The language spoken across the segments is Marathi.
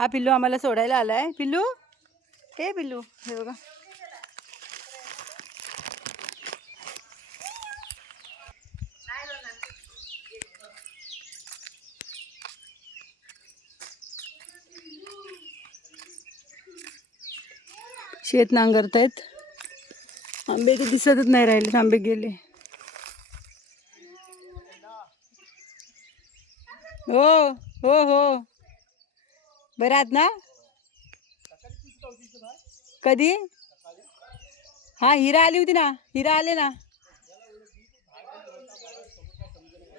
हा पिल्लू आम्हाला सोडायला आला आहे पिल्लू? हे पिल्लू हे बघा. शेत नांगरतायत. आंबे तर दिसतच नाही राहिले आंबे गेले. हो हो हो. बरं आहात ना. कधी? हा हिरा आली होती ना. हिरा आले ना.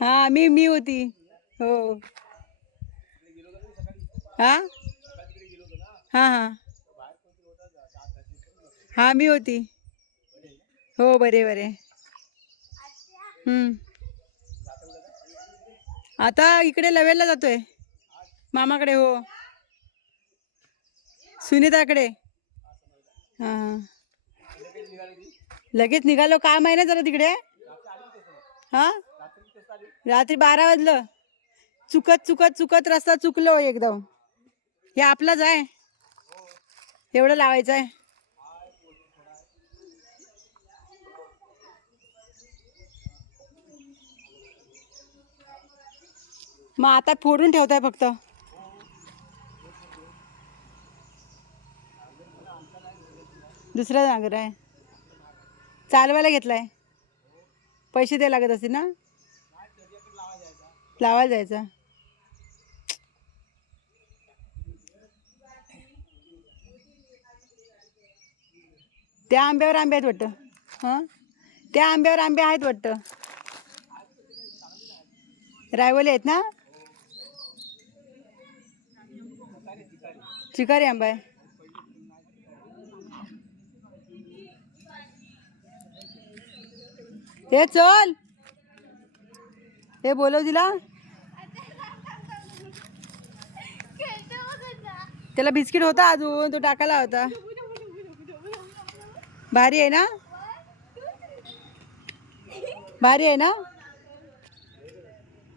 हा मी मी होती. हो. हा? हा हा. हा मी होती. हो बरे बरे. आता इकडे लवेलला जातोय. मामाकडे हो. सुनीताकडे. हां. लगेच निघालो. काम आहे ना जरा तिकडे? हा? रात्री बारा वाजलं. चुकत चुकत चुकत रस्ता चुकलो एकदम. हे आपलाच आहे. एवढं लावायचं आहे. मग आता फोडून ठेवताय फक्त. दुसरा नांगर आहे. चालवायला आहे पैसे द्या लागत असतील ना? लावायला जायचा. त्या आंब्यावर आंबे आहेत वाटतं. हां? त्या आंब्यावर आंबे आहेत वाटतं. रायवले आहेत ना? चिकारी आंबा आहे. हे चल. हे बोलव दिला त्याला बिस्किट होता अजून तो टाकायला होता. भारी आहे ना? भारी आहे ना?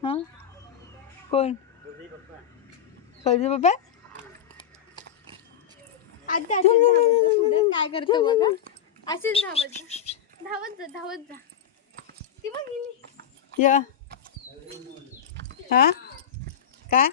हां? कोण? फौजी बाबा काय करतो बघा? असेच धावत जा. धावत जा धावत जा. ती बघ गेली या. हा? काय?